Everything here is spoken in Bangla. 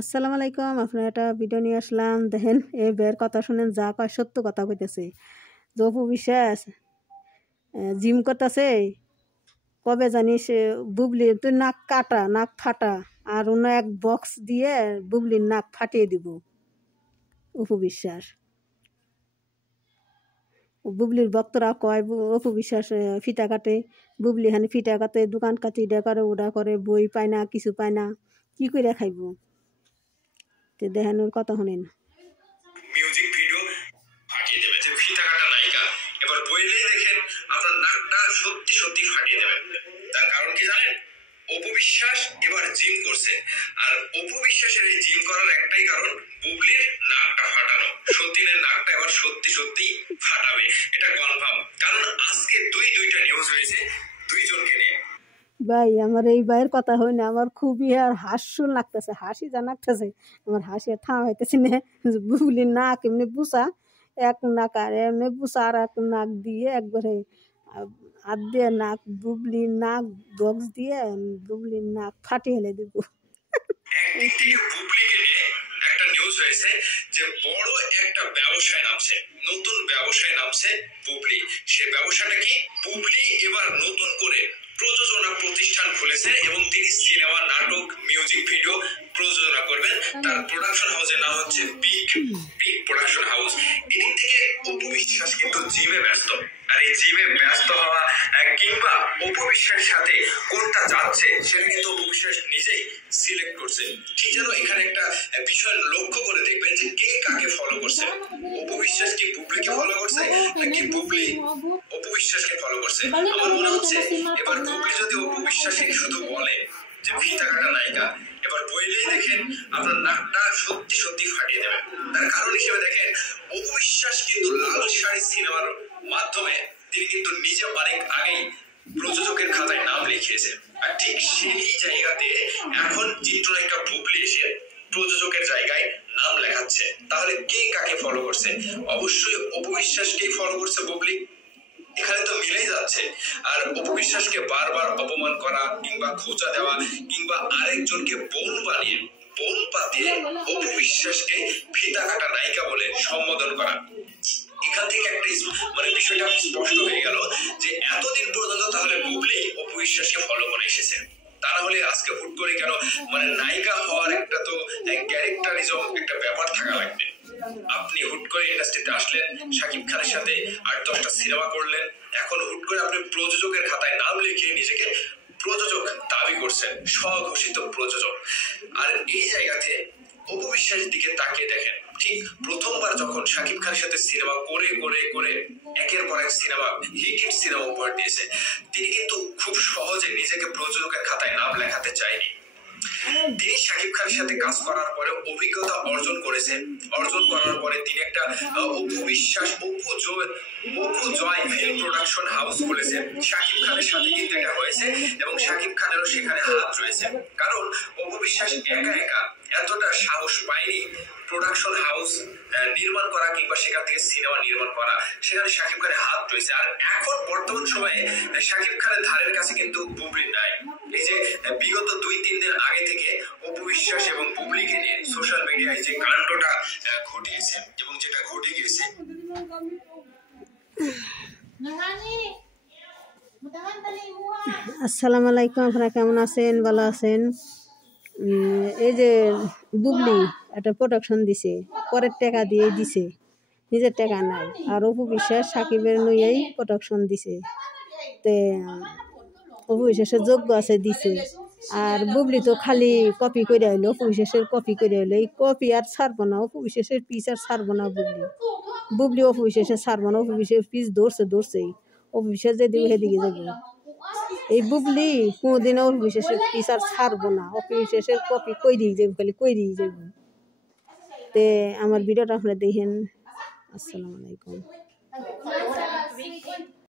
আসসালামু আলাইকুম। আপনার একটা ভিডিও নিয়ে আসলাম, দেখেন এই বের কথা শুনেন, যা কয় সত্য কথা কইতেছে। অপু বিশ্বাস জিম করতেছে, কবে জানিস বুবলি তুই নাক কাটা, নাক ফাটা, আর অন্য এক বক্স দিয়ে বুবলির নাক ফাটিয়ে দিব। অপু বিশ্বাস, বুবলির ভক্তরা কয় অপু বিশ্বাস ফিতা কাটে, বুবলি হানি ফিতা কাটে, দোকান কাটি, ইডা করে ওডা করে, বই পায় না, কিছু পায় না, কি করে খাইব? তো দেখেন ওর কথা শুনেন। মিউজিক ভিডিও ফাটিয়ে দেবে যে ফিতা কাটা নায়িকা, এবার বইলেই দেখেন আপনার নাকটা সত্যি সত্যি ফাটিয়ে দেবে। তার কারণ কি জানেন? অপু বিশ্বাস এবার জিম করছে, আর অপু বিশ্বাসের এই জিম করার একটাই কারণ, বুবলির নাকটা ফাটানো। সত্যিনের নাকটা এবার সত্যি সত্যি ফাটাবে, এটা কনফার্ম। কারণ আজকে দুইটা নিউজ হয়েছে দুইজনকে নিয়ে। ভাই আমার এই ভাইয়ের কথা হয় না, আমার খুবই আর হাস্য লাগতেছে, হাসি যা লাগতেছে, আমার হাসি থাম হইতেছে না। বুবলির নাক এমনি বুসা, এক নাক আর এমনি বুসা, আর এক নাক দিয়ে একবারে হাত দিয়ে নাক, বুবলির নাক বক্স দিয়ে বুবলির নাক ফাটিয়ে হেলে দিব। একদিক থেকে বুবলিকে নিয়ে একটা নিউজ হয়েছে যে বড় একটা ব্যবসায় নামছে, নতুন ব্যবসায় নামছে বুবলি। সে ব্যবসাটা কি? বুবলি এবার নতুন করে প্রযোজনা প্রতিষ্ঠান খুলেছে এবং তিনি সিনেমা, নাটক, মিউজিক ভিডিও প্রযোজনা করবেন। তার প্রোডাকশন হাউসের নাম হচ্ছে বিগ প্রোডাকশন হাউস। এদিক থেকে অপু বিশ্বাস কিন্তু জিমে ব্যস্ত, আর এই জিমে ব্যস্ত হওয়া কিংবা অপু বিশ্বাসের সাথে কোনটা যাচ্ছে সেটা কিন্তু অপু বিশ্বাস নিজেই সিলেক্ট করছে। ঠিক যেন এখানে একটা বিষয় লক্ষ্য করে দেখবেন যে কে কাকে ফলো করছে। অপু বিশ্বাস কি বুবলিকে ফলো করছে, নাকি বুবলি অপু বিশ্বাসকে ফলো করছে? আমার মনে হচ্ছে এবার বুবলি যদি অপু বিশ্বাসকে শুধু বলে যে ফিতা কাটা নায়িকা, এবার বইলেই দেখেন আপনার নাকটা সত্যি সত্যি ফাটিয়ে দেবে। তার কারণ হিসেবে দেখেন, অপু বিশ্বাস কিন্তু লাল শাড়ি সিনেমার মাধ্যমে তিনি কিন্তু নিজে অনেক আগেই প্রযোজকের খাতায় নাম লিখিয়েছে। আর ঠিক সেই জায়গাতে এখন চিত্রনায়িকা বুবলি এসে প্রযোজকের জায়গায় নাম লেখাচ্ছে। তাহলে কে কাকে ফলো করছে? অবশ্যই অপু বিশ্বাসকেই ফলো করছে বুবলি। এখানে তো মিলেই যাচ্ছে। আর অপু বিশ্বাসকে বারবার অপমান করা কিংবা খোঁচা দেওয়া কিংবা আরেকজনকে বোন বানিয়ে, বোন পাতিয়ে অপু বিশ্বাসকে ফিতা কাটা নায়িকা বলে সম্বোধন করা, এখান থেকে একটা বিষয়টা স্পষ্ট হয়ে গেল যে এতদিন পর্যন্ত তাহলে বুবলি অপু বিশ্বাসকে ফলো করে এসেছে। তা না হলে আজকে হুট করে কেন নায়িকা হওয়ার একটা তো ক্যারেক্টারিজম একটা ব্যাপার থাকা লাগবে। আপনি হুট করে ইন্ডাস্ট্রিতে আসলেন, শাকিব খানের সাথে 8-10টা সিনেমা করলেন, এখন হুট করে আপনি প্রযোজকের খাতায় নাম লিখিয়ে নিজেকে প্রযোজক দাবি করছেন, স্বঘোষিত প্রযোজক। আর এই জায়গাতে অপু বিশ্বাসের দিকে তাকিয়ে দেখেন, ঠিক প্রথমবার যখন শাকিব খানের সাথে সিনেমা করে করে করে একের পর এক সিনেমা, হিট সিনেমা উপহার দিয়েছে, তিনি কিন্তু খুব সহজে নিজেকে প্রযোজকের খাতায় নাম লেখাতে চায়নি। তিনি শাকিব খানের সাথে কাজ করার পরে অভিজ্ঞতা অর্জন করেছেন। অর্জন করার পরে তিনি একটা অপু বিশ্বাস, অপু জয় ফিল্ম প্রোডাকশন হাউস খুলেছেন। শাকিব খানের সাথে কিন্তু এটা হয়েছে এবং শাকিব খানেরও সেখানে হাত রয়েছে। কারণ অপু বিশ্বাস একা একা এতটা সাহস পায়নি প্রোডাকশন হাউস নির্মাণ করা কিংবা সেখান থেকে সিনেমা নির্মাণ করা, সেখানে শাকিব খানের হাত রয়েছে। আর এখন বর্তমান সময়ে শাকিব খানের ধারের কাছে কিন্তু বুবলি নাই। এই যে বিগত 2-3 দিন আগে থেকে অপু বিশ্বাস এবং বুবলিকে নিয়ে সোশ্যাল মিডিয়ায় যে কাণ্ডটা ঘটিয়েছে এবং যেটা ঘটে গিয়েছে। আসসালামু আলাইকুম, আপনারা কেমন আছেন? ভালো আছেন? এই যে বুবলি একটা প্রোডাকশন দিছে, পরের টাকা দিয়ে দিছে, নিজের টাকা নাই। আর অপু বিশ্বাস সাকিবের নইয়াই প্রোডাকশন দিছে, তে অপু বিশ্বাসের যোগ্য আছে দিছে। আর বুবলি তো খালি কপি করে আইলো, অপু বিশ্বাসের কপি করে আইলো। এই কপি আর ছাড়বো না, অপু বিশ্বাসের পিস আর ছাড়বো না। বুবলি অপু বিশ্বাসের ছাড়বো না। অপু বিশ্বাসের পিস ধরছেই, অপু বিশ্বাস যেদিকে সেদিকে যাবো। এই বুবলি কোনোদিন অপু বিশ্বাসের পিস আর ছাড়বো না, অপু বিশ্বাসের কপি কইরেই যাবো, খালি কইরেই যাবো। তে আমার ভিডিওটা আপনারা দেখেন। আসসালামু আলাইকুম।